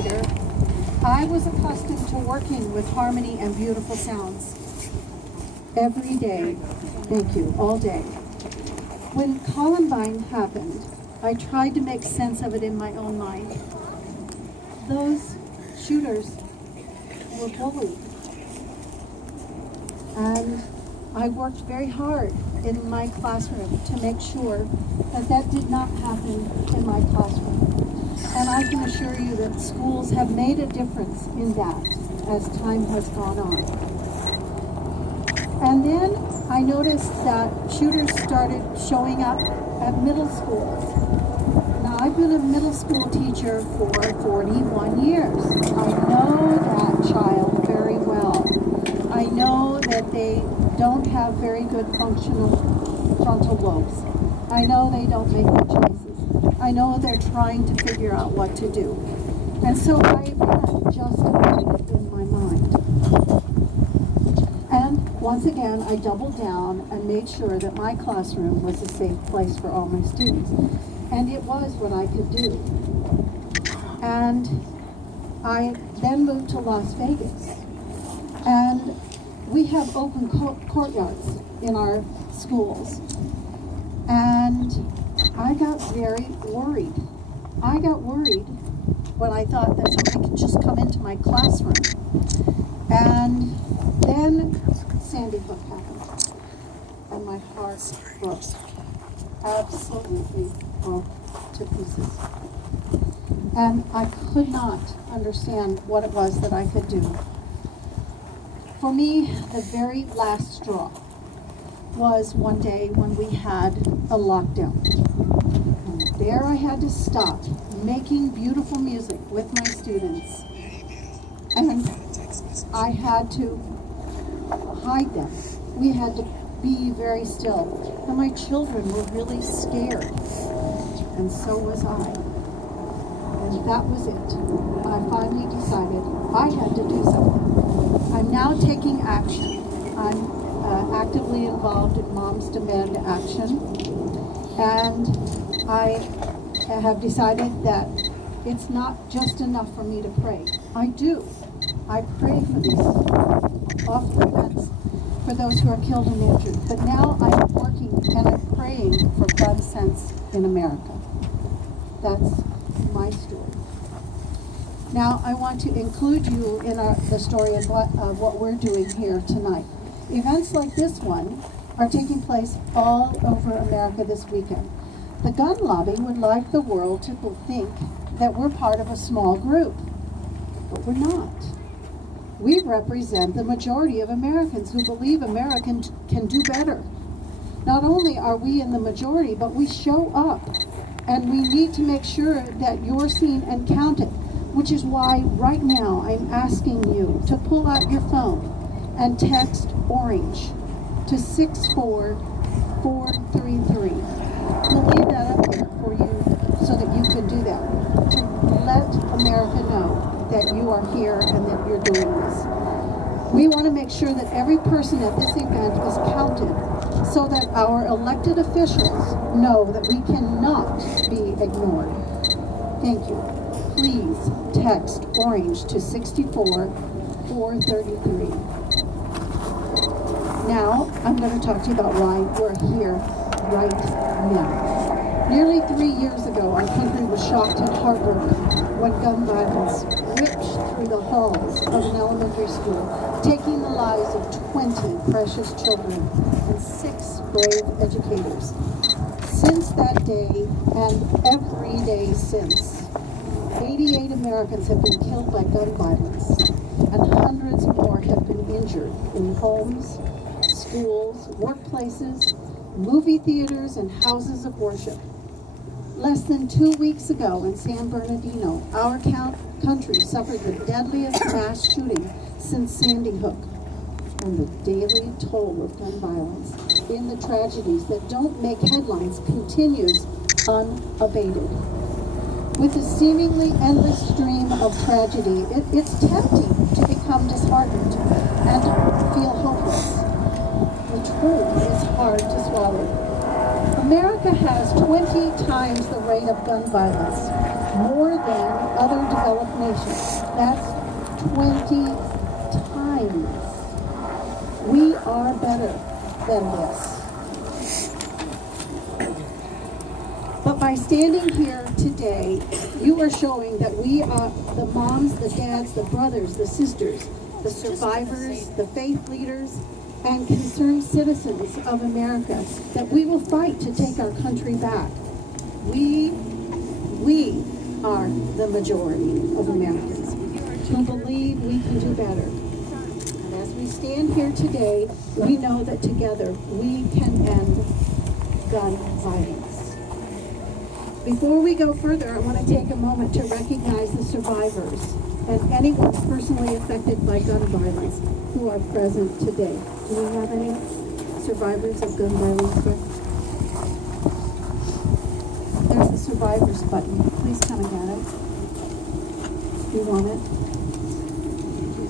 educator, I was accustomed to working with harmony and beautiful sounds every day. Thank you, all day. When Columbine happened, I tried to make sense of it in my own mind. Those shooters were bullied. And I worked very hard in my classroom to make sure that that did not happen in my classroom. And I can assure you that schools have made a difference in that as time has gone on. And then I noticed that shooters started showing up at middle schools. Now, I've been a middle school teacher for 41 years. I know that child very well. I know that they don't have very good functional frontal lobes. I know they don't make good choices. I know they're trying to figure out what to do. And so I had justified it in my mind. And once again, I doubled down and made sure that my classroom was a safe place for all my students. And it was what I could do. And I then moved to Las Vegas. And we have open courtyards in our schools. And I got very worried. I got worried when I thought that somebody could just come into my classroom. And then Sandy Hook happened. And my heart broke. Absolutely broke to pieces. And I could not understand what it was that I could do. For me, the very last straw was one day when we had a lockdown. And there I had to stop making beautiful music with my students. And I had to hide them. We had to be very still. And my children were really scared. And so was I. And that was it. I finally decided I had to do something. I'm now taking action. I'm actively involved in Moms Demand Action. And I have decided that it's not just enough for me to pray. I do. I pray for these awful events, for those who are killed and injured. But now I'm working and I'm praying for gun sense in America. That's my story. Now, I want to include you in the story of what we're doing here tonight. Events like this one are taking place all over America this weekend. The gun lobby would like the world to think that we're part of a small group, but we're not. We represent the majority of Americans who believe Americans can do better. Not only are we in the majority, but we show up, and we need to make sure that you're seen and counted. Which is why right now I'm asking you to pull out your phone and text ORANGE to 64433. We'll leave that up here for you so that you can do that, to let America know that you are here and that you're doing this. We want to make sure that every person at this event is counted so that our elected officials know that we cannot be ignored. Thank you. Please text ORANGE to 64433. Now, I'm going to talk to you about why we're here right now. Nearly 3 years ago, our country was shocked and heartbroken when gun violence ripped through the halls of an elementary school, taking the lives of 20 precious children and 6 brave educators. Since that day, and every day since, 88 Americans have been killed by gun violence, and hundreds more have been injured in homes, schools, workplaces, movie theaters, and houses of worship. Less than 2 weeks ago in San Bernardino, our country suffered the deadliest mass shooting since Sandy Hook, and the daily toll of gun violence in the tragedies that don't make headlines continues unabated. With a seemingly endless stream of tragedy, it's tempting to become disheartened and to feel hopeless. The truth is hard to swallow. America has 20 times the rate of gun violence, more than other developed nations. That's 20 times. We are better than this. But by standing here today, you are showing that we are the moms, the dads, the brothers, the sisters, the survivors, the faith leaders, and concerned citizens of America, that we will fight to take our country back. We are the majority of Americans who believe we can do better. And as we stand here today, we know that together we can end gun violence. Before we go further, I want to take a moment to recognize the survivors and anyone personally affected by gun violence who are present today. Do we have any survivors of gun violence here? There's the survivors button. Please come and get it. You want it?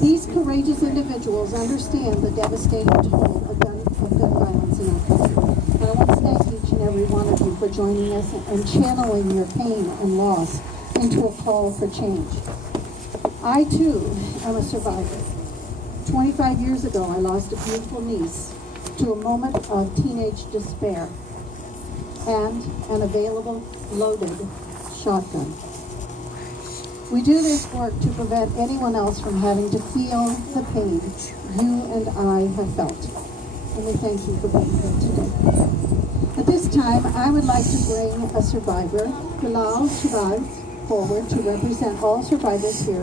These courageous individuals understand the devastating toll of gun violence in our country. And I want to thank each and every one of you for joining us and channeling your pain and loss into a call for change. I too am a survivor. 25 years ago, I lost a beautiful niece to a moment of teenage despair and an available loaded shotgun. We do this work to prevent anyone else from having to feel the pain you and I have felt. And we thank you for being here today. At this time, I would like to bring a survivor, Bilal Shabazz, forward to represent all survivors here